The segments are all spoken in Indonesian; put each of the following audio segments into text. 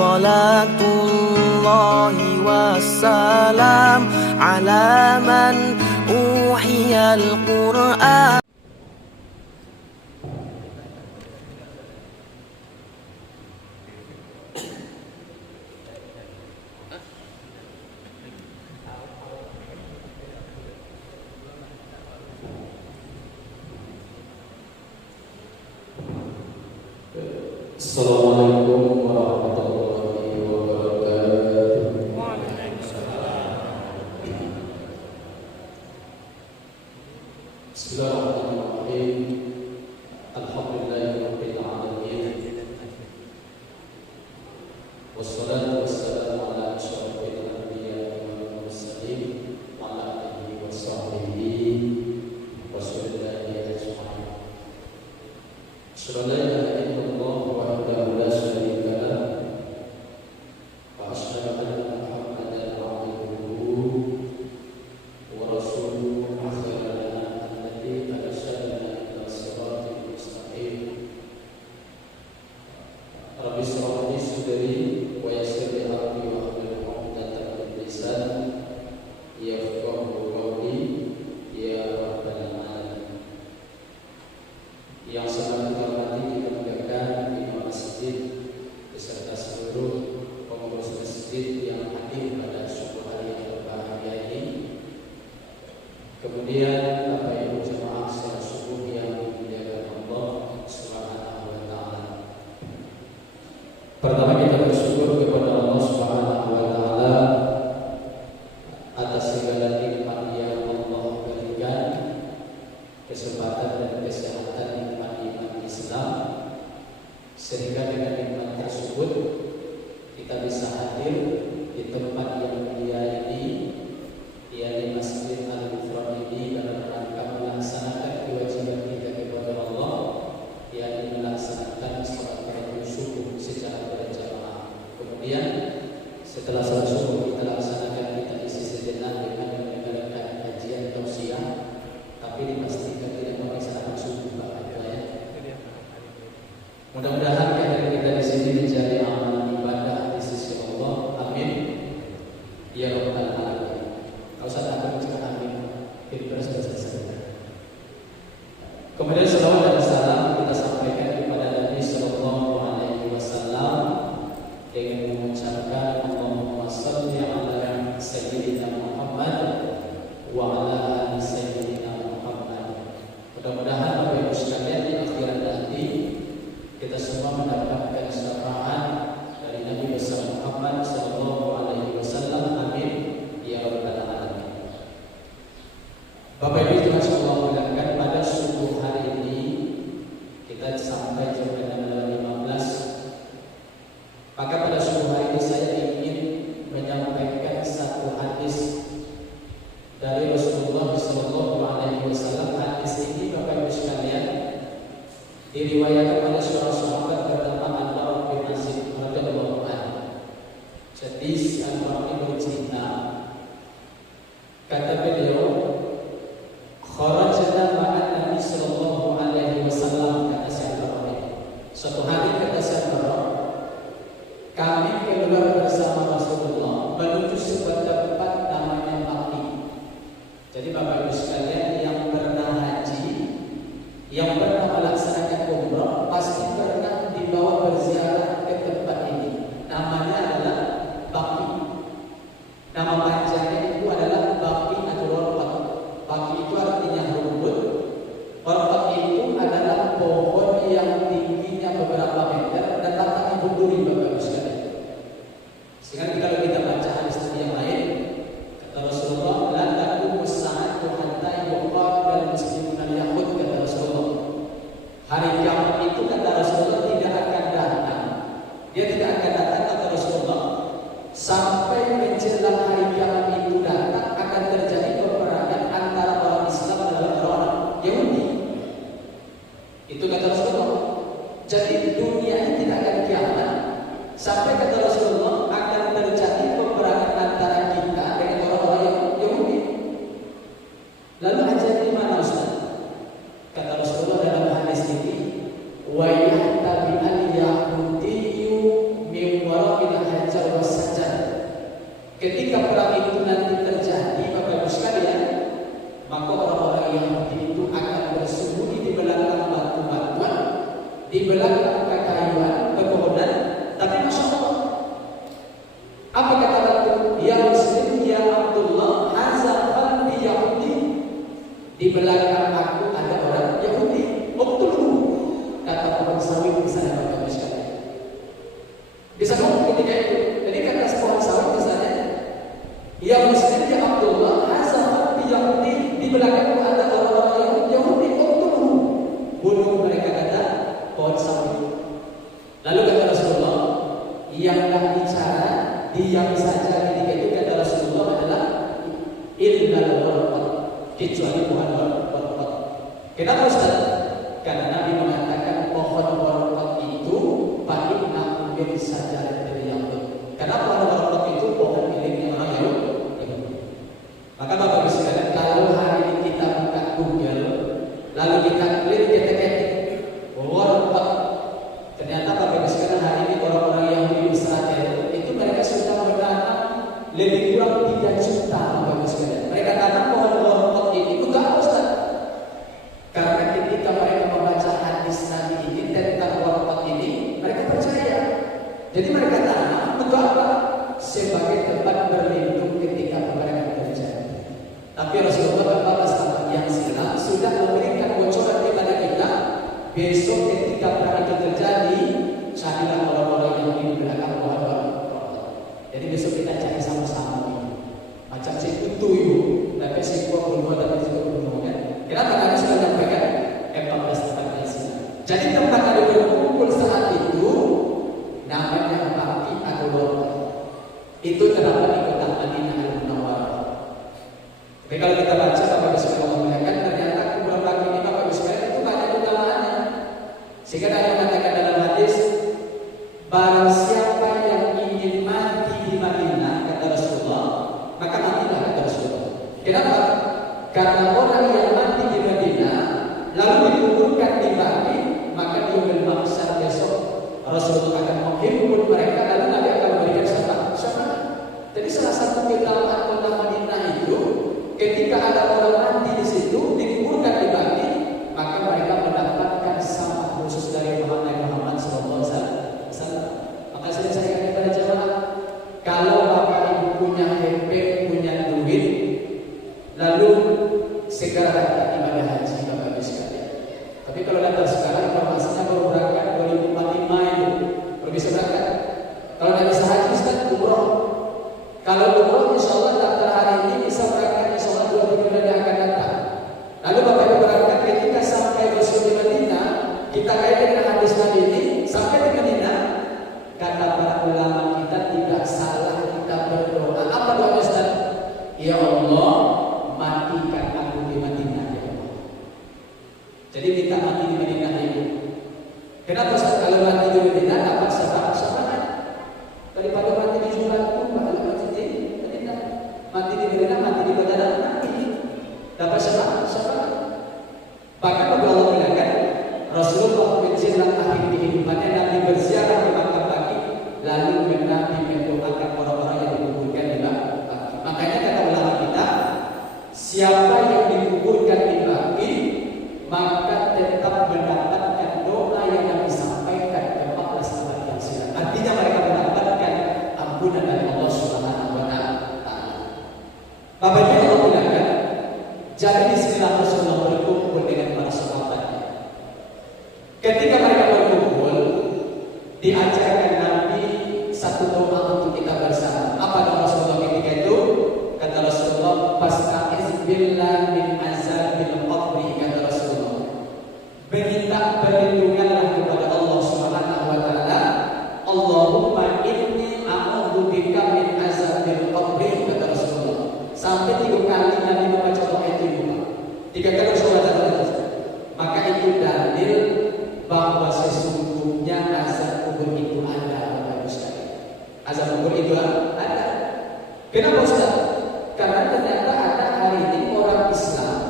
salatullahi wassalam ala man uhiyal Qur'an. Assalamualaikum warahmatullahi wabarakatuh. Bismillahirrahmanirrahim. Alhamdulillahirabbil alamin. Wassalatu wassalamu ala asyrofil anbiya'i wal mursalin wa ala alihi wa sahbihi wasallam ajma'in. Assalamualaikum. Yang sangat kita hormati, kita muliakan imam masjid beserta seluruh pengurus masjid yang hadir pada subuh hari yang berbahagia ini. Kemudian Bapak Ibu jemaah salat subuh yang dimuliakan Allah Subhanahu wa taala. Pertama kita bersyukur kepada Allah Subhanahu wa taala atas segala nikmat yang Allah berikan, kesempatan dan kesehatan Islam, sehingga dengan nikmat tersebut kita bisa hadir di tempat yang mulia ini, yakni Masjid Al-Ghufran ini, dalam rangka melaksanakan kewajiban kita kepada Allah, yakni melaksanakan salat fardu subuh secara berjamaah. Kemudian setelah salat subuh kita laksanakan, kita isi sejenak dengan mendengarkan kajian tausiah, tapi dipastikan tidak melaksanakan subuh Bapak. Mudah-mudahan kehadiran kita di sini menjadi amalan ibadah di sisi Allah. Amin. Ya Rabbal Alamin. Kalau saya akan ucapkan amin, kita sudah selesai. Kemudian salawat dan salam kita sampaikan kepada Nabi Sallallahu Alaihi Wasallam dengan mengucapkan Allahumma shalli ala Sayyidina Muhammad wa ala ali Sayyidina Muhammad. Mudah-mudahan Bapak Ibu sekalian di akhirat nanti kita semua mendapatkan syafaat dari Nabi besar Muhammad Sallallahu Alaihi Wasallam. Amin ya Rabbal Alamin. Bapak Ibu yang Allah muliakan, pada subuh hari ini kita sampai jam 6.15. Maka pada subuh hari ini saya ingin menyampaikan satu hadis dari Rasulullah Sallallahu Alaihi Wasallam. Hadis ini Bapak Ibu sekalian diriwayatkan oleh seorang sahabat bernama Al-Bara bin Azib radhiyallahu anhu. Jadi Al-Bara ini bercerita, kata beliau, kharajna ma'an Nabi sallallahu alaihi wasallam, kata Al-Bara. Suatu hari, kata Al-Bara, kami keluar bersama Rasulullah menuju sebuah tempat namanya Baqi. Jadi Bapak Ibu sekalian yang pernah haji, yang pernah melaksanakan umrah, pasti pernah dibawa berziarah ke tempat ini. Namanya adalah Baqi. Nama panjangnya itu adalah Baqi atau Warqat. Baqi itu artinya rumput. Warqat itu adalah pohon yang tingginya beberapa meter dan letaknya berduri, Bapak Ibu sekalian. Sehingga kalau kita baca hadis yang lain, kata Rasulullah, la taqumu as-sa'atu hatta yuqatil al-muslimuna al-yahud, kata Rasulullah. Hari kiamat itu, kata Rasulullah, tidak akan datang. Dia tidak akan datang, kata Rasulullah, sampai menjelang hari kiamat itu datang, akan terjadi peperangan antara orang Islam dan orang Yahudi. Itu kata Rasulullah. Jadi dunia ini tidak akan kiamat sampai, kata Rasulullah, akan terjadi peperangan antara kita dengan orang-orang Yahudi. Lalu ajar di mana, Ustaz? Kata Rasulullah dalam hadis ini, wa yahtabi al-yahudiyyu min wara'il belakang kekayuan, pepohonan, tapi masya Allah. Apa kata Ratu? Ya Muslim, ya Abdullah, hazal qalbi Yahudi. Di belakang aku ada orang Yahudi. Uqtulhu, kata pohon sawit di sana Bapak sekalian. Bisa ngomong ketika itu. Jadi kata pohon sawit di sana, ya Muslim, ya Abdullah, hazal qalbi Yahudi. Di belakangku ada orang-orang Yahudi. Uqtulhu, bunuh mereka, kata pohon sawit. Lalu kata Rasulullah, yang tak bicara diam saja ketika itu, kata Rasulullah adalah illal warqat, kecuali pohon warqat. Kenapa Ustaz? Karena Nabi mengatakan pohon warqat itu fa'innahu min sajaratil yahud. Karena pohon warqat itu pohon miliknya orang Yahudi. Maka Bapak Ibu sekalian, kalau hari ini kita buka Google, lalu kita klik, kita ketik warqat, ternyata Bapak Ibu sekalian, hari ini orang-orang Yahudi Israel itu mereka sudah menanam lebih kurang 3 juta Bapak Ibu sekalian. Mereka tanam pohon warqat ini untuk apa Ustaz? Karena ketika mereka membaca hadis Nabi ini tentang warqat ini, mereka percaya. Jadi mereka tanam untuk apa? Sebagai tempat berlindung ketika peperangan terjadi. Tapi Rasulullah beberapa sahabat yang silam sudah memberikan bocoran kepada kita, besok ketika perang itu terjadi, carilah orang-orang yang di belakang pohon warqat. Jadi besok kita cari sama-sama ini. Macam si tuyul, tapi si kuah bunuh dan si bunuh kan. Kenapa? Karena sudah menyampaikan 14 tempat yang silam. Jadi tempat ada berkumpul saat itu namanya Baqi atau warqat. Itu terdapat di kota Madinah Al-Munawwarah. Tapi kalau kita baca Bapak Ibu sekalian, ternyata kuburan Baqi ini Bapak Ibu sekalian itu banyak utamaannya. Sehingga Nabi mengatakan dalam hadis, barang siapa yang ingin mati di Madinah, kata Rasulullah, maka matilah, kata Rasulullah. Kenapa? Karena orang yang mati di Madinah lalu dikuburkan di Baqi, maka dia bermaksud besok Rasulullah akan menghimpun mereka, lalu Nabi akan memberikan syafaat. Jadi salah satu keutamaan kota Madinah itu, ketika ada orang mati di situ dikuburkan di Baqi, maka mereka mendapatkan syafaat khusus dari Muhammad SAW. Maka saya katakan kepada jemaah, kalau Bapak Ibu punya HP, punya duit, lalu segera datang ibadah haji Bapak Ibu sekalian. Tapi kalau datang sekarang informasinya baru berangkat 2045 itu, baru bisa berangkat. Kalau tidak bisa haji Ustaz, umroh. Kalau umroh insya Allah daftar hari ini bisa berangkat insya Allah 2 bulan yang akan datang. Lalu Bapak Ibu berangkat ketika sampai besok di Madinah, kita kaitkan dengan hadis Nabi ini, sampai di Madinah, kata para ulama kita tidak salah kita berdoa. Apa doa Ustaz? Ya Allah, matikan aku di Madinah ya Allah. Jadi kita mati di Madinah itu. Kenapa Ustaz? Kalau mati di Madinah dapat syafaat daripada mati di Jumat pun pahala mati di Madinah. Mati di Madinah, mati di Badar, mati dapat syafaat. Bahkan Allah bilang, Rasulullah menjelang akhir kehidupannya Nabi berziarah di makam Baqi, lalu Nabi mendoakan orang-orang yang dikuburkan di Baqi. Makanya kata ulama kita, siapa yang dikuburkan di Baqi maka tetap mendapatkan doa yang Nabi sampaikan ke 14 abad yang silam. Artinya mereka mendapatkan ampunan dari Allah Subhanahu wa Ta'ala. Bapak Ibu Allah bilang, jadi disinilah Rasulullah berkumpul dengan para sahabatnya. Ketika mereka berkumpul, diajarkan Nabi satu doa untuk kita bersama. Apa doa Rasulullah ketika itu? Kata Rasulullah, "Fasta'iz billah min azabil qabri," kata Rasulullah. Meminta perlindunganlah kepada Allah Subhanahu wa Ta'ala. Allahumma inni a'udzubika min azabil qabri, kata Rasulullah. Sampai 3 kali Nabi membaca doa itu. 3 kali Rasulullah kata, maka itu dalil bahwa sesungguhnya azab kubur itu ada, Bapak Ibu sekalian. Azab kubur itu ada. Kenapa Ustaz? Karena ternyata ada hari ini orang Islam,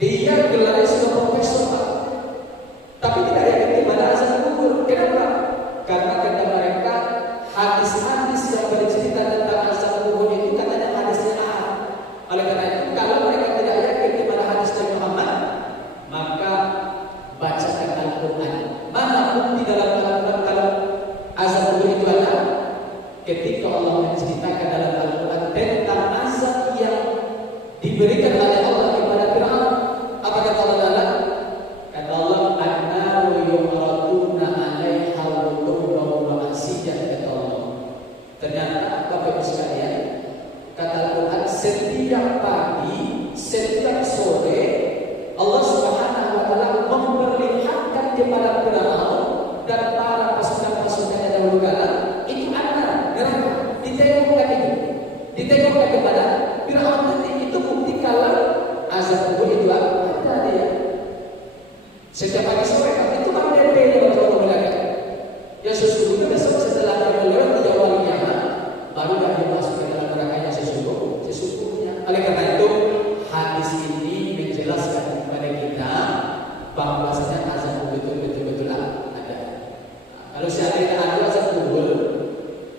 dia gelarnya sudah profesor, tapi tidak yakin kepada azab kubur. Kenapa? Karena kata mereka hadis-hadis yang bercerita tentang azab kubur itu katanya hadisnya ahad. Oleh karena itu, kalau mereka tidak yakin kepada hadis dari Muhammad, maka bacakan Al-Quran. Mana ketika Allah menceritakan dalam Al-Quran tentang azab yang diberikan oleh Allah kepada Fir'aun. Apa kata Allah Ta'ala? Kata Allah, "An-naru yu'raduna 'alaiha ghuduwwan wa 'ashiyyan." Kata Allah. Ternyata Bapak Ibu sekalian, kata Al-Quran, setiap pagi, setiap sore Allah Subhanahu wa Ta'ala memperlihatkan kepada Fir'aun dan para pasukan-pasukan yang dahulu kala itu ada neraka, ditengokkan kepada Fir'aun. Nanti itu bukti kalau azab kubur itu ada dia. Setiap pagi sore kan itu kan DP yang Allah mulakan. Ya sesungguhnya besok setelah dia melewati di awal kiamat, baru dia masuk ke dalam neraka yang sesungguhnya. Oleh karena itu hadis ini menjelaskan kepada kita bahwasanya azab kubur itu betul ada. Kalau seandainya ada azab kubur,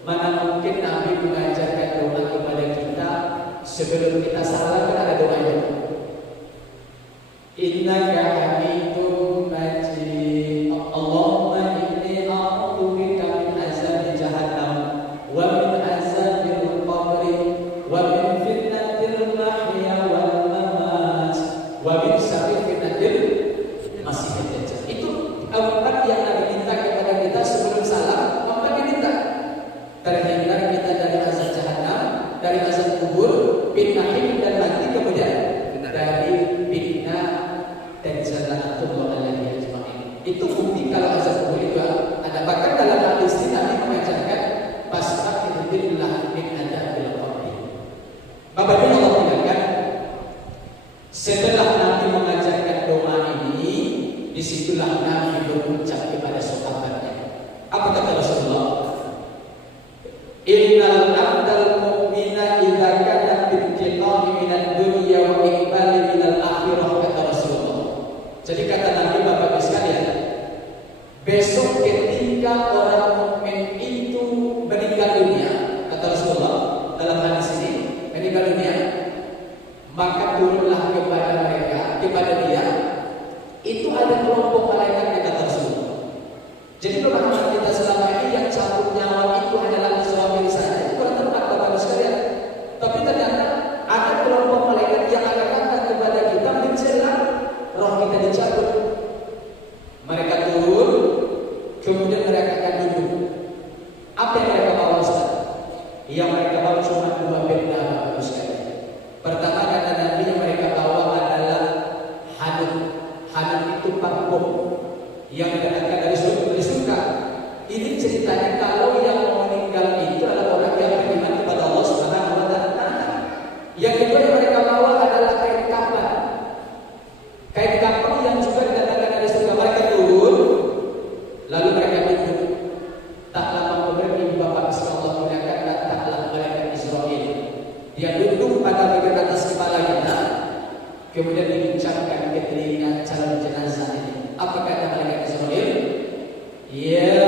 mana mungkin Nabi mengajarkan doa kepada kita sebelum kita salat, kan ada doanya. Innaka Hamidum Majid. Allahumma inni a'udzu bika min azabi jahannam wa min azabil qabri wa min fitnatil mahya wal mamat wa min syarri fitnatil masiihid dajjal. Itu empat yang Nabi minta kepada kita sebelum salat. Empat diminta terhindar kita dari azab jahannam, dari azab kubur, fitnah hidup dan mati, kemudian dari fitnah dajjal laknatullah alaihi ajma'in. Itu bukti kalau azab kubur itu ada. Bahkan dalam hadis ini Nabi mengajarkan fastabidillah min adabil qabri. Bapak Ibu Allah bilang, setelah Nabi mengajarkan doa ini, disitulah Nabi berucap kepada sahabatnya. Apa kata Rasulullah? Innal abdal mu'mina idza kana bil qitami minad dunya wa iqbali minal akhirah, kata Rasulullah. Jadi kata Nabi, Bapak Ibu sekalian, besok ketika orang mukmin itu meninggal dunia, kata Rasulullah dalam hadis ini, meninggal dunia, maka turunlah kepada dia itu ada kelompok malaikat, kata Rasulullah. Jadi pemahaman kita selama ini yang cabut nyawa itu adalah Israfil saja, itu kurang tepat Bapak Ibu sekalian. Tapi ternyata ada kelompok malaikat yang akan datang kepada kita menjelang roh kita dicabut. Mereka turun, kemudian mereka akan duduk. Apa yang mereka bawa Ustaz? Yang mereka bawa cuma dua benda, Bapak Ibu sekalian. Pertama kata Nabi, yang mereka bawa adalah hadun. Hadun itu parfum yang didatangkan dari surga. Ini ceritanya kalau yang mau meninggal itu adalah orang yang beriman kepada Allah Subhanahu wa Ta'ala. Yang kedua yang mereka bawa adalah kain kafan. Kain kafan yang juga didatangkan dari surga. Mereka turun, lalu mereka duduk. Tak lama kemudian Bapak Allah muliakan, datanglah malaikat Israfil. Dia duduk pada bagian atas kepala kita, kemudian diucapkan ke telinga calon jenazah ini. Apa kata malaikat Israfil? Ya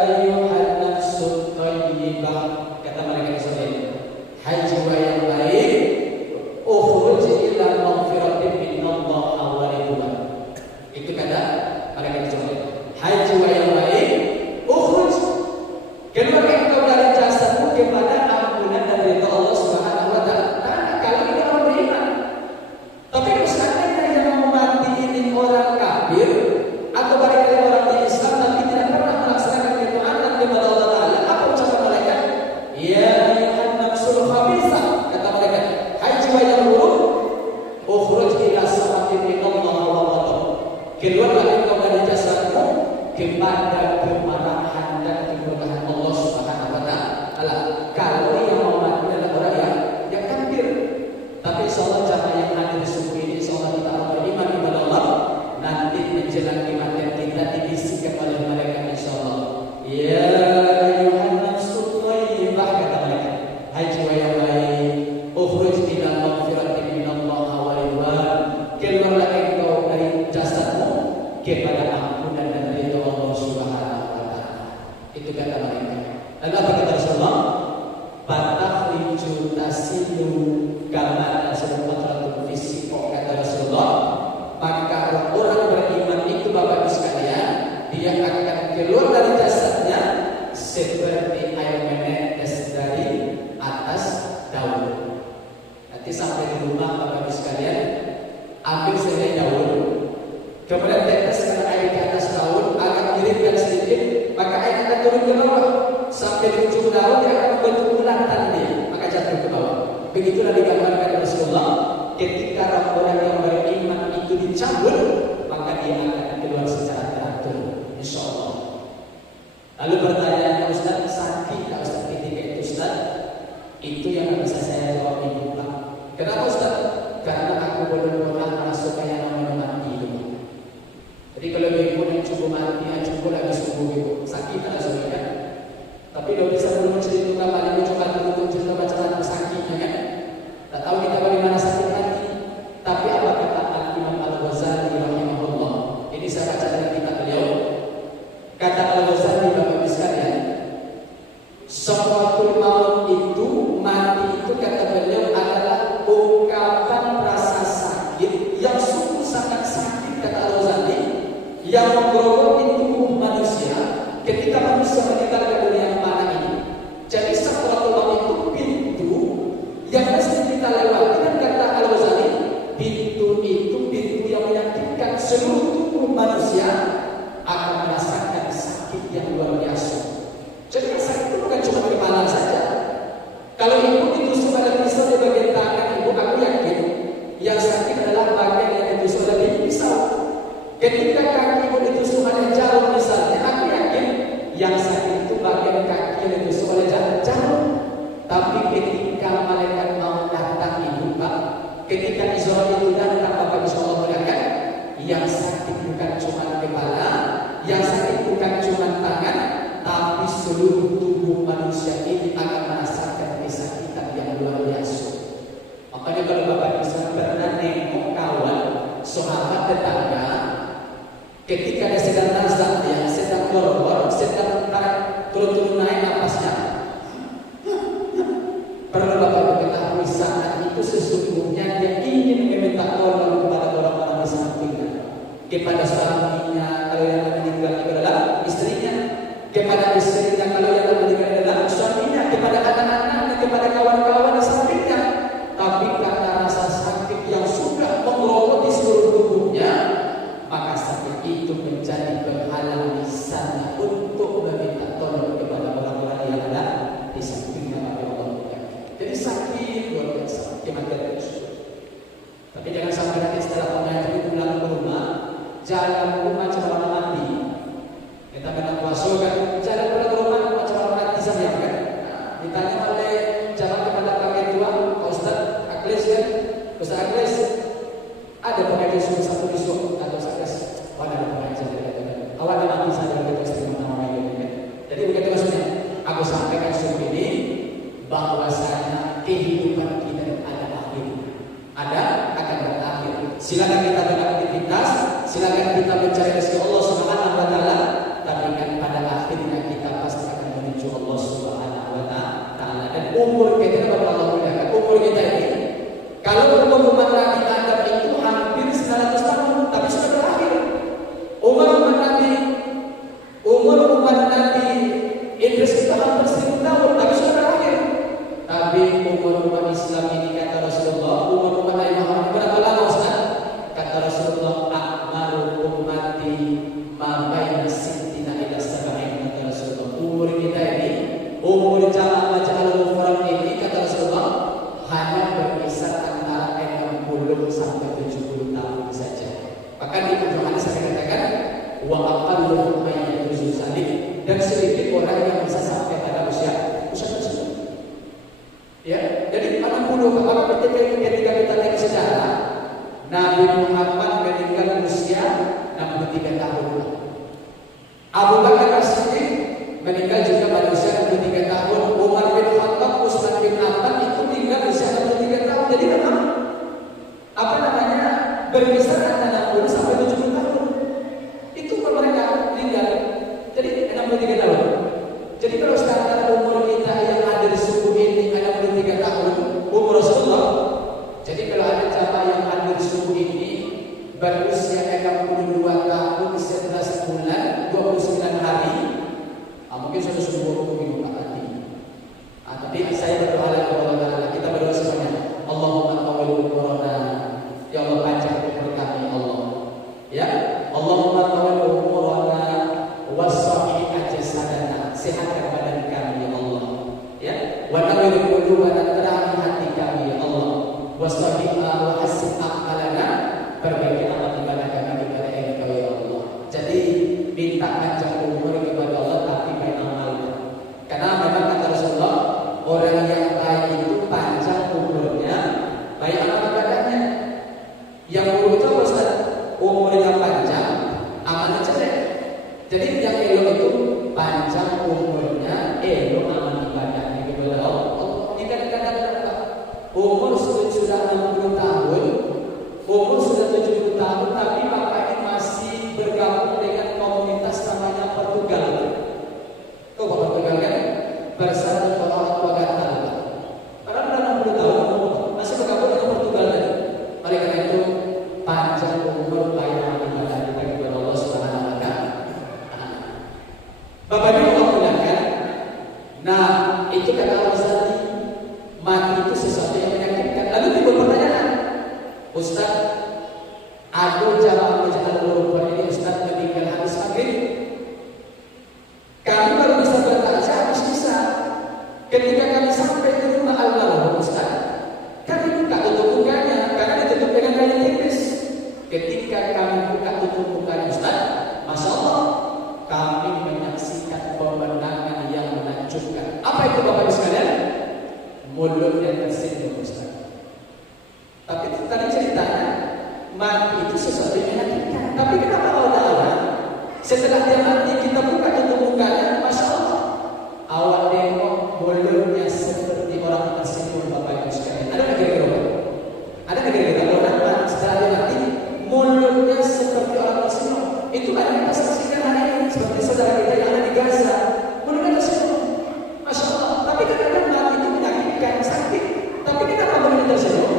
ayyuhan nafsut thayyibah, kata malaikat Israfil, hai jiwa yang baik, ukhruj ila maghfiratin minallahi wa ridwan. Itu kata malaikat Israfil, hai jiwa yang baik, ukhruj, keluar engkau dari jasadmu kepada ampunan dan ridha Allah Subhanahu wa Ta'ala. Nah, kalau ini orang beriman. Tapi kalau seandainya yang mati ini orang kafir atau barangkali orang di Islam tapi tidak pernah melaksanakan ketaatan kepada Allah Ta'ala, apa ucapan malaikat? Ya ayyuhan nafsul khabithah, kata malaikat, hai jiwa yang buruk, ukhruj ila samatin minallahi wa ghadab, keluarlah engkau dari jasadmu kepada kemarahan dan kemurahan Allah Subhanahu wa Ta'ala. Kalau yang mau mati adalah orang yang kafir, tapi insyaallah jamaah yang hadir di subuh ini, insyaallah kita akan beriman kepada Allah. Nanti menjelang kematian kita dibisikkan oleh malaikat, insyaallah. Ya ayyuhan nafsut thayyibah, kata malaikat, hai jiwa yang baik, ukhruj ila maghfiratin minallahi wa ridwan, keluarlah engkau dari jasadmu kepada ampunan dan ridha Allah Subhanahu wa Ta'ala. Itu kata malaikat. Lalu apa kata Rasulullah? Batakhriju tasilu kama tasabbatul fisik, kata Rasulullah. Maka orang beriman itu, Bapak Ibu sekalian, dia akan keluar dari jasadnya seperti air Begitulah digambarkan Rasulullah, ketika orang yang beriman itu dicabut, maka dia akan keluar secara teratur, insya Allah. Lalu pertanyaannya, Ustaz, sakit tak Ustaz ketika itu Ustaz? Itu yang bisa saya jawab ini, Pak. Kenapa Ustaz? Karena aku belum pernah masuk yang namanya mati itu. Jadi kalau ibu yang cukup mati, yang cukup lagi subuh itu sakit tak Ustaz kan? Tapi kalau bisa belum ceritakan malam ini coba turun cerita macam-macam sakitnya kan? Tak tahu kita bagaimana sakit hati. Tapi apa kata Imam Al-Ghazali rahimahullah? Ini saya baca dari kitab beliau. Kata Al-Ghazali Bapak Ibu sekalian, suatu maut itu, mati itu kata beliau adalah ungkapan rasa sakit yang sungguh sangat sakit, kata Al-Ghazali, yang menggerogoti tubuh manusia ketika manusia meninggalkan dunia yang mana ini. Jadi suatu maut itu pintu yang mesti kita lewati, dan kata Al-Ghazali, pintu itu pintu yang menyakitkan seluruh tubuh manusia akan merasakan sakit yang luar biasa. Jadi sakit itu bukan cuma kepala saja. Kalau ibu ditusuk pada pisau di bagian tangan ibu, aku yakin yang sakit adalah bagian yang ditusuk oleh pisau. Ketika kaki ibu ditusuk oleh jarum misalnya, aku yakin yang sakit itu bagian kaki yang ditusuk oleh jarum. Tapi ketika malaikat mau datang ibu, Pak, ketika Israel itu datang, Bapak bisa Allah mulakan, yang sakit bukan cuma kepala, yang sakit bukan cuma tangan, tapi seluruh tubuh manusia ini akan merasakan kesakitan yang luar biasa. Makanya kalau Bapak bisa pernah nengok kawan, sahabat tetangga, ketika dia sedang nazar, ya, sedang goror, sedang turun-turun naik napasnya, perlu Bapak ketahui saat itu sesungguhnya dia ingin meminta tolong kepada orang-orang di sampingnya, kepada suaminya kalau yang meninggal itu adalah istrinya, kepada istrinya kalau yang meninggal adalah suaminya, kepada anak-anaknya, kepada kawan-kawan di sampingnya. Tapi karena rasa sakit yang sudah menggerogoti seluruh tubuhnya, maka sakit itu menjadi penghalang lisannya untuk meminta tolong kepada orang-orang yang ada di sampingnya. Jadi sakit luar biasa, kematian itu. Tapi jangan sampai nanti setelah pengajian pulang ke rumah, jalan rumah macam orang mati. Kita kena puasa kan, jalan pulang ke rumah macam orang mati saja kan. Ditanya oleh jalan kepada kakek tua, Pak Ustaz Aklis kan, Ustaz Aklis, ada pengajian suruh satu besok atau Aklis, ada pengajian awal mati saja kita istimewa nama ini kan. Jadi begitu maksudnya, aku sampaikan suruh ini bahwasanya kehidupan kita ada akan berakhir. Silakan kita beraktivitas, silakan kita mencari rezeki Allah Subhanahu wa taala, tapi kan pada akhirnya kita pasti akan menuju Allah Subhanahu wa taala. Dan umur kita Allah muliakan, umur kita ini kalau umur umat Nabi Adam itu hampir 900 tahun, tapi sudah berakhir. Umur umat Nabi Idris itu hampir 1000 tahun, tapi sudah berakhir. Tapi umur umat Islam ini kata Rasulullah, umur umat Nabi Muhammad berapa lama Ustaz? Kata Rasulullah, akmaru ummati ma baina sittina ila sab'in. Kata Rasulullah, umur kita ini, umur jamaah al-mufrad ini, kata Rasulullah, hanya berkisar antara 60 sampai 70 tahun saja. Bahkan di hadis saya katakan, wa aqallu ma yajuzu zalik, dan sedikit orang yang bisa sampai pada usia tersebut. Ya, jadi 60 ketika kita lihat sejarah, Nabi Muhammad meninggal usia 63 tahun. Abu Bakar As-Siddiq meninggal juga pada usia 63 tahun. Umar bin Khattab, Utsman bin Affan itu meninggal usia 63 tahun. Jadi memang berkisar antara 60 sampai 70 tahun. Itu mereka meninggal. Jadi 63 tahun. Jadi kalau standar umur kita yang ada di suku ini 63 tahun, umur Rasulullah. Jadi kalau ada jamaah yang ada di suku ini berusia 62 tahun 11 bulan 29 hari, mungkin sudah sembuh minggu tadi. Tapi saya berdoa kepada Allah, kita berdoa semuanya. Allahumma tawil umurana, ya Allah panjang umur kami Allah. Ya, Allahumma tawil umurana wassahi ajsadana, sehatkan badan kami ya Allah. Ya, wa nawwir qulubana, terangkan hati kami ya wa hasin aqalana, perbaiki amal ibadah kami kepada Engkau ya Allah. Jadi minta panjang umur kepada Allah tapi baik amalnya. Karena memang kata Rasulullah, orang yang baik itu panjang umurnya, baik amal ibadahnya. Yang buruk itu apa Ustaz? Umurnya panjang, amalnya jelek. Jadi yang elok itu panjang umurnya, elok amal ibadahnya kepada Allah. Ini kadang-kadang umur sudah 60 tahun, umur sudah 70 tahun, tapi bapak ini masih bergabung dengan komunitas namanya Portugal. Kau Portugal kan? Bersatu orang tua gatal. Padahal sudah 60 tahun, masih bergabung dengan Portugal tadi. Oleh karena itu, panjang umur baik ibadah kita kepada Allah Subhanahu wa Ta'ala. Bapak Ibu mengatakan, nah itu kata Allah tadi, mati itu sesuatu yang menyakitkan. Lalu timbul pertanyaan, Ustaz, ada jamaah masjid Al-Qur'an ini Ustaz meninggal habis maghrib. Kami baru bisa bertakziah habis isya. Ketika kami sampai di rumah almarhum Ustaz, kami buka tutup mukanya karena ditutup dengan kain tipis. Ketika kami buka tutup mukanya Ustaz, Masya Allah, kami menyaksikan pemandangan yang menakjubkan. Apa itu Bapak Ibu sekalian? Mulutnya tersenyum Ustaz. Tapi tadi ceritanya mati itu sesuatu yang menyakitkan. Tapi kenapa Allah setelah dia mati kita buka tutup mukanya, Masya Allah, awal tengok mulutnya seperti orang tersenyum. Bapak Ibu sekalian, ada negara-negara, ada negara-negara orang setelah dia mati mulutnya seperti orang tersenyum. Itu ada kita saksikan hari ini, seperti saudara kita yang ada di Gaza, mulutnya tersenyum, Masya Allah. Tapi kadang-kadang mati itu menyakitkan, sakit. Tapi kenapa mulutnya tersenyum?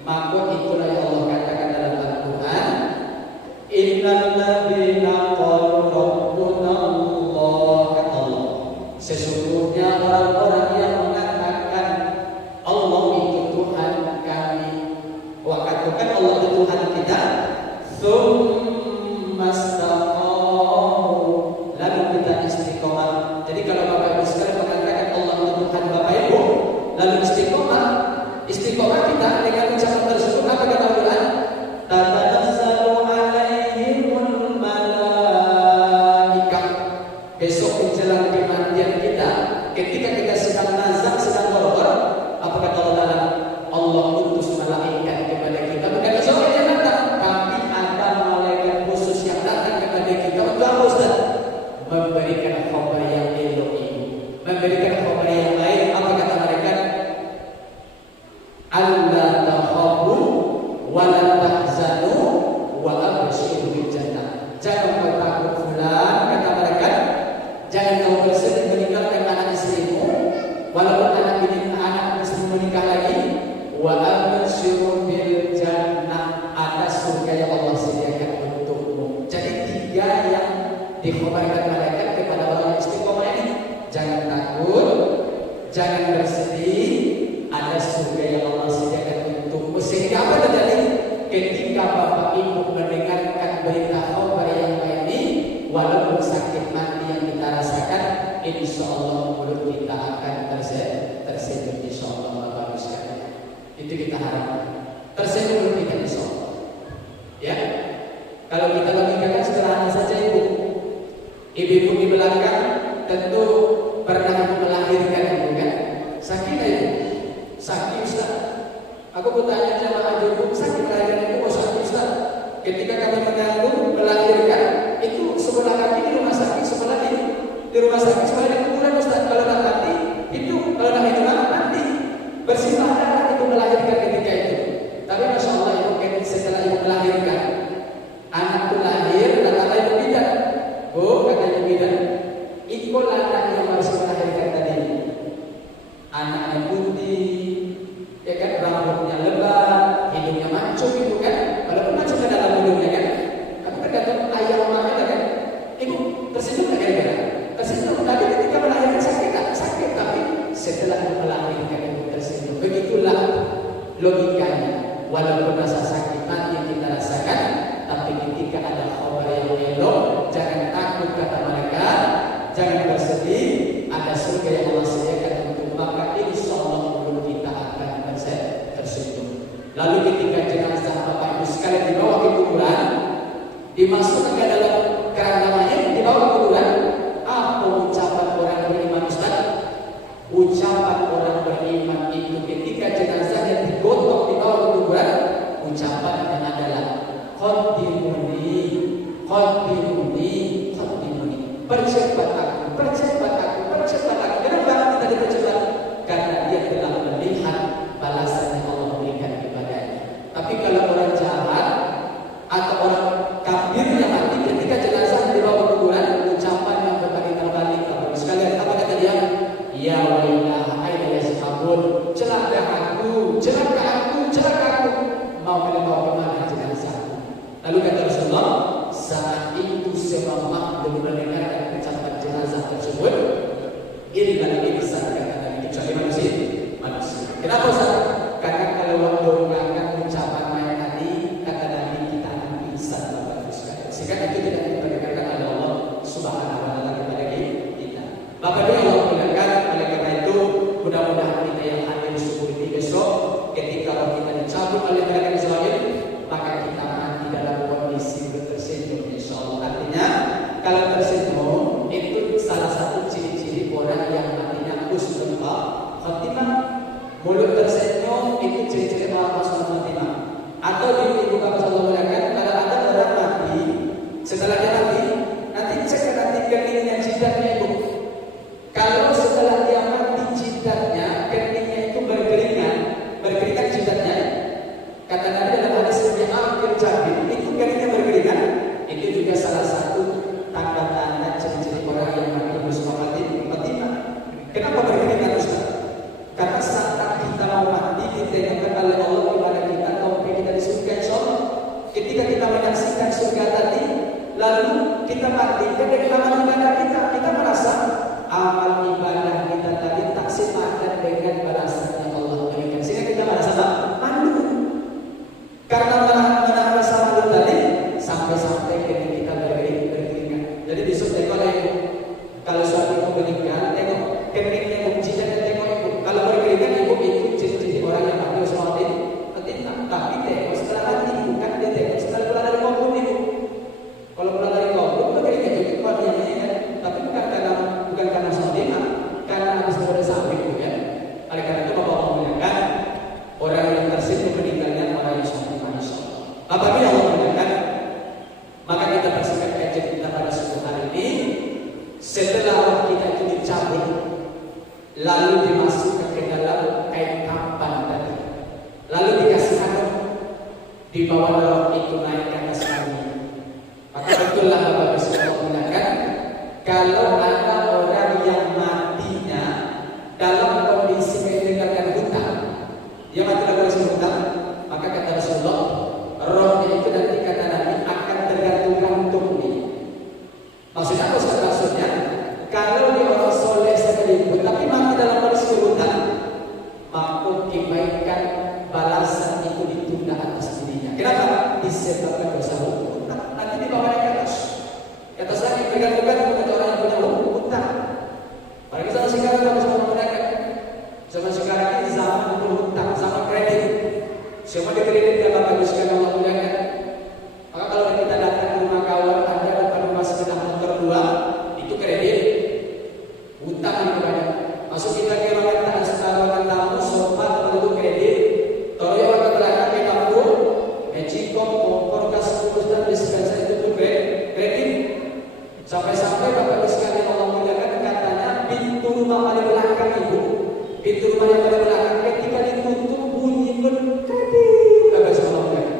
Maka itulah yang Allah katakan dalam Al-Quran, Innal ladzina qalu rabbuna Allah, kata Allah, sesungguhnya orang-orang yang mengatakan Allah itu Tuhan kami, wakatukan Allah itu Tuhan kita, tsumma istaqamu, lalu kita istiqomah. Jadi kalau Bapak Ibu sekalian mengatakan Allah itu Tuhan Bapak Ibu, lalu istiqomah kita dengan ucapan tersebut, apa kata Al-Quran? Tatanazzalu alaihimul malaikah. Besok menjelang kematian kita, ketika kita sedang nazak, sedang korban, apa kata Allah? Allah utus malaikat kepada kita. Bukan seorang yang datang, tapi ada malaikat khusus yang datang kepada kita untuk apa Ustaz? Memberikan khabar yang elok ini, memberikan khabar yang baik. Apa kata malaikat? Allah takhafu wa la tahzanu wa abshiru bil jannah. Jangan kau takut fulan, kata mereka. Jangan kau bersedih meninggalkan anak istrimu, walaupun anak istrimu menikah lagi. Wa abshiru bil jannah, ada surga yang Allah sediakan untukmu. Jadi tiga yang dikhabarkan malaikat kepada orang istiqomah ini. Jangan takut, jangan bersedih, ada surga yang Allah sediakan untukmu. Sehingga apa terjadi? Ketika Bapak Ibu mendengarkan berita khabar yang baik ini, walaupun sakit mati yang kita rasakan, insya Allah mulut kita akan tersenyum. Insya Allah Bapak Ibu sekalian, itu kita harapkan. Tersenyum mulut kita insya Allah. Ya, kalau kita logikakan sederhana saja ibu di belakang tentu pernah melahirkan, itu kan? Sakit itu. Sakit Ustaz. Aku bertanya sama ibu, sakit melahirkan itu kok sakit Ustaz? Ketika kami mengandung, melahirkan, itu sebelah kaki di rumah sakit, sebelah ini di rumah sakit, sebelah di kuburan Ustaz. Kalau dah mati, itu kalau dah hidup mati, bersimbah darah itu melahirkan ketika itu. Tapi Masya Allah itu setelah itu melahirkan, anak itu lahir, dan kata ibu bidan, kata ibu bidan, itu anak yang harus melahirkan tadi. Anaknya putih, ya kan, rambutnya lebat, hidungnya mancung itu kan, walaupun mancung ke dalam hidungnya kan, tapi tergantung ayah mamanya kan. Ibu tersenyum tak kira-kira? Tersenyum. Tapi ketika melahirkan sakit tak? Sakit, tapi setelah melahirkan ibu tersenyum. Begitulah logikanya. Walaupun rasa sakit mati yang kita rasakan, tapi ketika ada khabar yang elok, jangan takut kata mereka, jangan bersedih, ada surga yang Allah sediakan untuk, maka insya Allah mulut kita akan tersenyum. dimasukkan ke dalam keranda mayat, dibawa ke kuburan. Apa ucapan orang beriman Ustaz? Ucapan orang beriman itu ketika jenazahnya digotong dibawa ke kuburan, ucapannya adalah qaddimuni, qaddimuni, qaddimuni. Percepat aku, percepat aku, percepat aku. Kenapa kita dipercepat? Karena dia telah melihat balasan yang Allah berikan kepadanya. Tapi kalau orang jahat atau orang kafir yang mati ketika jenazah dibawa ke kuburan, ucapan yang berbalik terbalik. Sekalian apa kata dia? Ya wailah aina yashabun, celaka aku, celaka aku, celaka aku. Mau dibawa kemana jenazahku? Lalu kata Rasulullah, saat itu semua makhluk mendengarkan ucapan jenazah tersebut, ini lagi bisa dikatakan kecuali manusia. Kenapa Ustaz? Karena kalau waktu mendengarkan ucapan mayat tadi, kata Nabi kita akan bisa Bapak sekalian. Sehingga itu tidak diperdengarkan oleh Allah Subhanahu wa taala kepada kita. Bapak dia Allah mudahkan, oleh karena itu mudah-mudahan kita yang hadir subuh ini besok ketika roh kita dicabut oleh malaikat Israil, maka kita mati dalam kondisi tersenyum insyaallah. Artinya kalau tersenyum itu salah satu ciri-ciri orang yang matinya husnul khatimah. Mulut tersenyum itu ciri-ciri orang husnul khatimah. Atau di buku Rasulullah mengatakan kalau ada orang mati setelah dia mati, nanti cek nanti keningnya jidatnya itu. Kalau setelah dia mati jidatnya, keningnya itu berkeringat jidatnya. Kata Nabi dalam hadis yang akhir Jabir, itu keningnya berkeringat. Itu juga salah satu tanda-tanda ciri-ciri orang yang mati husnul khatimah. Kenapa berkeringat Ustaz? Karena saat kita mau mati ditengokkan oleh Allah kepada kita sampai kita di surga insyaallah. Ketika kita menyaksikan surga tadi, lalu kita mati dengan amal ibadah kita merasa amal ibadah kita tadi tak sepadan dengan balasan yang Allah berikan. Sehingga kita merasa malu. Karena menahan rasa malu tadi sampai-sampai kita berkeringat. Jadi besok kalau suatu ibu menikah, tengok keningnya jidatnya, tengok ibu. Kalau berkeringat ibu itu ciri-ciri orang yang mati husnul khatimah. Tapi tengok setelah mati bukan dia tengok setelah pulang dari kubur ibu. Kalau pulang dari kubur berkeringat juga kuatnya kan. Tapi bukan karena husnul khatimah, karena habis bersama ibu ya. Oleh karena itu Bapak memuliakan orang yang tersenyum meninggalnya orang yang husnul khatimah insyaallah. Apabila Allah memuliakan, maka kita persiapkan kajian kita pada subuh hari ini. Setelah roh kita itu dicabut, lalu dimasukkan ke dalam kain kapan tadi, lalu dikasih hanut, dibawa roh itu naik ke atas kami. Maka itulah Bapak Ibu menggunakan kalau ada orang yang matinya dalam kondisi mendengarkan hutang, dia mati dalam kondisi hutang, maka kata Rasulullah, rohnya itu nanti kata Nabi akan tergantung nih. Maksudnya apa Ustaz? Maksudnya kalau dia orang soleh sekalipun tapi mati dalam kondisi hutang, maka kebaikan balasan itu ditunda atas dirinya. Kenapa? Disebabkan dosa hutang. Nanti dibawa ke atas. Ke atas lagi bergantung kepada orang yang punya hutang. Apalagi zaman sekarang harus menggunakan. Zaman sekarang ini zaman hutang, zaman kredit. Semua dikredit dia Bapak Ibu sekalian Allah muliakan. Maka kalau kita datang ke rumah kawan Anda dapat rumah sepeda motor 2, itu kredit. Hutang itu banyak. Masuk kita ke ruangan tamu, sofa, lalu kredit. Toyo akan belakang ke dapur, magicom, kompor, gas, kulkas dan dispenser itu pun kredit. Sampai-sampai Bapak Ibu sekalian Allah muliakan katanya pintu rumah paling belakang ibu, pintu rumah yang paling belakang ketika ditutup bunyi kredit. Bapak Ibu Allah muliakan.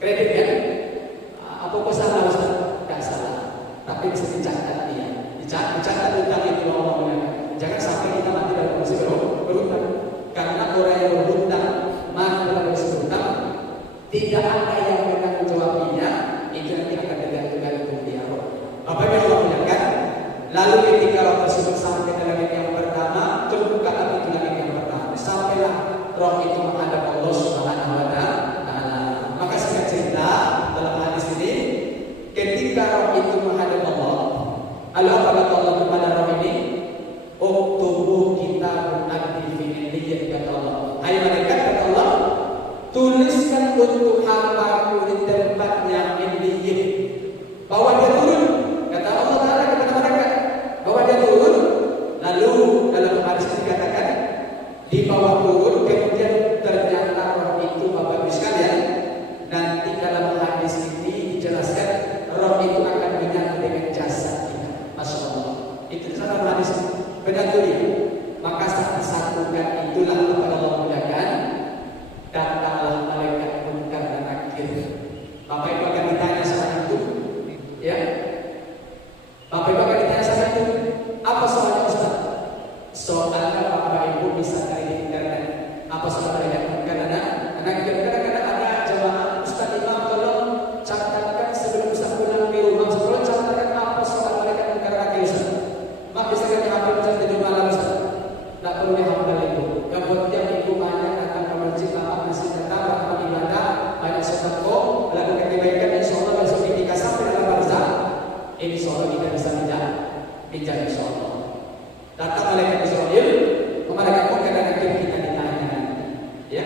Kredit ya? Apa salah Ustaz? Tidak salah. Tapi bisa dicatat dia. Dicatat hutang itu Allah muliakan. Jangan sampai kita mati dalam kondisi berhutang. Karena orang yang berhutang mati dalam kondisi berhutang, tidak ada yang bertanggung jawabnya. Itu nanti akan tergantung dia. Apa yang Allah muliakan? Lalu ketika roh tersebut sampai ke langit yang pertama, terbuka pintu langit yang pertama. Sampailah di bawah Uhud, kemudian ternyata roh itu Bapak Ibu sekalian, nanti dalam hadis ini dijelaskan roh itu akan menyatu dengan jasad kita. Masya Allah. Itu dalam hadis benar dia. Maka saat disatukan itulah kepada Allah mudahkan datanglah malaikat munkar dan nakir. Bapak Ibu akan ditanya soal itu, ya. Bapak Ibu akan ditanya soal itu. Apa soalnya Ustaz? Soalnya Bapak Ibu bisa cari di internet. Apa soal malaikat munkar dan nakir? Kadang-kadang ada jamaah Ustaz Imam tolong catatkan sebelum Ustaz pulang di rumah. Tolong catatkan apa soal malaikat munkar dan nakir Ustaz. Mak bisa kami hafal Ustaz di malam Ustaz. Tak perlu dihafal itu. Yang penting ibu banyak datang ke masjid, bapak masih datang melakukan ibadah, banyak sedekah, melakukan kebaikan, insya Allah besok ketika sampai dalam barzah, insya Allah kita bisa bijak insya Allah. Datang malaikat Israel, malaikat munkar dan nakir kita ditanya nanti. Ya,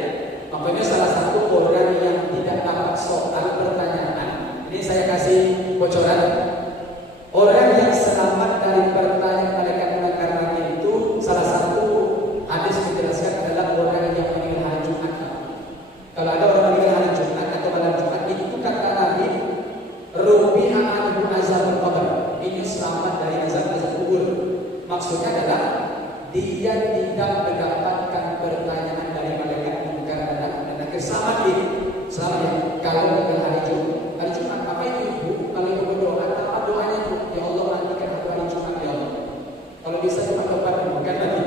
makanya salah satu orang yang tidak dapat soal pertanyaan, ini saya kasih bocoran. Orang yang selamat dari pertanyaan malaikat munkar dan nakir itu salah satu hadis menjelaskan adalah orang yang meninggal hari Jumat. Kalau ada orang meninggal hari Jumat atau malam Jumat, itu kata Nabi, rubi'a anhu azabul qabr. Ini selamat dari azab kubur. Maksudnya adalah dia tidak mendapatkan pertanyaan dari malaikat munkar dan nakir. Selamat dia. Selamat dia. Kalau meninggal hari Jumat, apa itu ibu? Kalau ibu berdoa, apa doanya itu? Ya Allah, nantikan aku hari Jumat ya Allah. Kalau bisa cuma kepada bukan Nabi.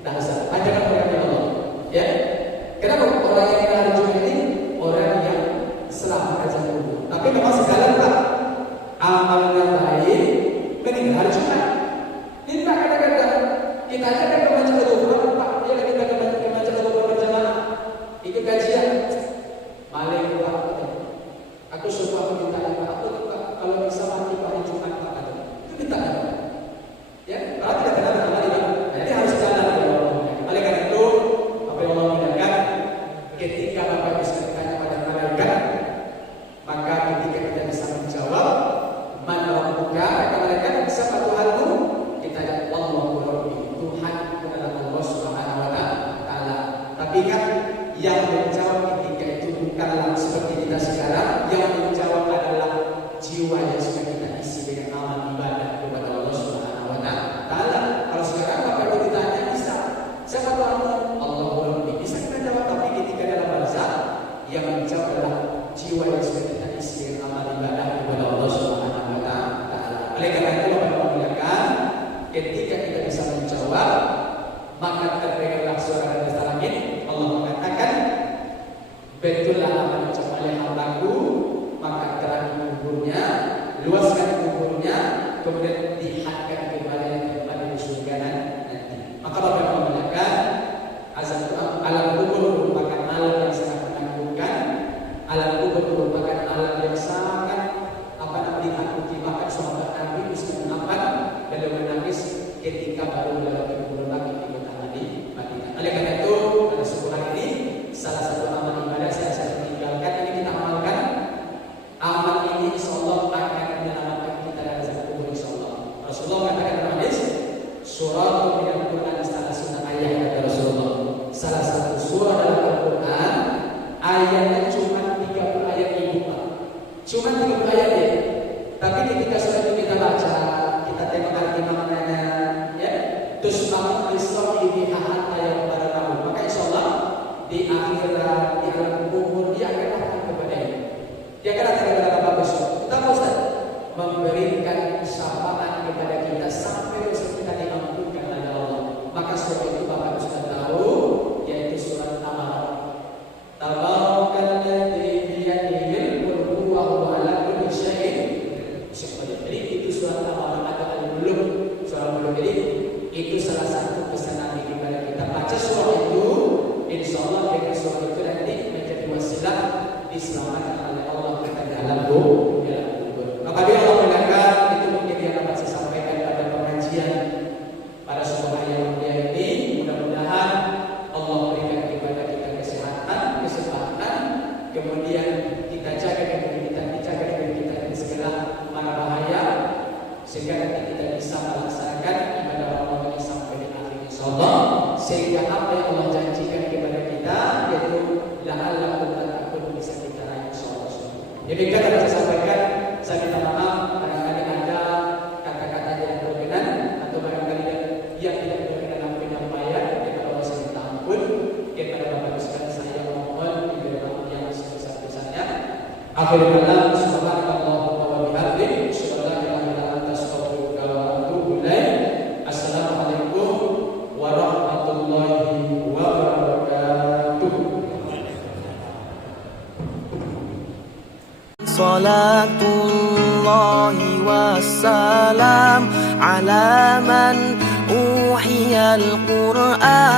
Dah usah, ajarkan kepada Allah. Ya, kenapa orang yang hari Jumat ini orang yang selamat azab kubur? Tapi memang sekarang tak amalnya baik meninggal hari Jumat. Ini tak kadang-kadang kita aja kan membaca Al-Quran, Pak. Ya kita membaca Al-Quran berjamaah. Ikut kajian. Balik Pak. Aku suruh aku minta apa? Aku kalau bisa mati hari Jumat Pak. Itu minta apa? Ya, kalau tidak kenal amal tidak. Jadi harus jalan ya Allah. Oleh karena itu, apa yang Allah mudahkan ketika Bapak bisa ditanya pada malaikat, maka ketika kita bisa menjawab, man rabbuka, kata malaikat, siapa Tuhanmu? Kita jawab Allahu Rabbi. Tuhan adalah Allah Subhanahu wa taala. Tapi kan yang menjawab ketika itu bukanlah seperti kita sekarang, yang menjawab adalah jiwa yang sudah kita isi dengan amal ibadah kepada Allah Subhanahu wa taala. Kalau sekarang Bapak Ibu ditanya bisa, siapa Tuhanmu? Allahu Rabbi. Bisa kita jawab, tapi ketika dalam barzah yang menjawab adalah jiwa yang sudah kita isi dengan amal ibadah kepada Allah Subhanahu wa taala. Oleh karena itu Bapak Ibu mengatakan, ketika kita bisa menjawab, maka terdengarlah suara dari langit. Allah mengatakan, betullah amal ucap oleh hambaku, maka terangi kuburnya, luaskan kuburnya, kemudian dihadkan kembali di surga nanti. Maka Bapak Ibu mengatakan, azab alam kubur merupakan alam yang sangat menakutkan. Alam kubur merupakan alam yang sangat ditakuti. Bahkan sahabat Nabi Ustaz Muhammad beliau menangis ketika baru melewati kubur lagi di kota Madinah. Oleh karena itu, pada subuh hari ini salah satu amal ibadah saya meninggalkan ini kita amalkan. Amal ini insyaallah akan menyelamatkan kita dari azab kubur insyaallah. Rasulullah katakan dalam hadis, surah minal Quran salah satu ayat kata Rasulullah. Salah satu surah dalam Al-Quran ayatnya cuma 30 ayat ibu Pak. Cuma 30 ayat ya. Tapi ketika sudah itu kita baca, kita tengok arti maknanya, ya. Terus makan Islam ini hahat ayat pada kamu. Maka insyaallah di akhirat, di alam kubur dia akan datang kepada ini. Dia akan datang kepada Bapak besok. Kita Ustaz memberikan syafaat kepada kita sampai dosa kita diampunkan oleh Allah. Maka surat itu Bapak sudah tahu, yaitu surat Al-Baqarah. Tabarakalladzii biyadihil mulku wa huwa ala kulli syai'in qadir. Jadi itu surat Al-Baqarah atau Al-Mulk, surat Al-Mulk. Jadi itu salah satu pesanan kepada kita. Baca surat itu, insyaallah dengan surat itu nanti menjadi wasilah diselamatkan oleh Allah kita dalam kubur. Apabila Allah mengatakan itu mungkin yang dapat saya sampaikan pada pengajian pada subuh hari yang mulia ini. Mudah-mudahan Allah berikan kepada kita kesempatan, kemudian kita jaga diri kita dari segala mara bahaya, sehingga nanti kita bisa melaksanakan ibadah Ramadan sampai di akhir insyaallah, sehingga apa yang Jadi kan saya sampaikan, saya minta maaf barangkali ada kata-kata yang berkenan atau barangkali yang tidak berkenan dalam penyampaian. Kepada Allah saya minta ampun. Kepada Bapak sekalian saya mohon diberikan yang sebesar-besarnya. Akhirul kalam, subhanakallahumma wa bihamdik, asyhadu an la ilaha illa anta, astaghfiruka wa atubu ilaik. Assalamualaikum warahmatullahi wabarakatuh. Salatullahi wassalam ala man uhiyal Qur'an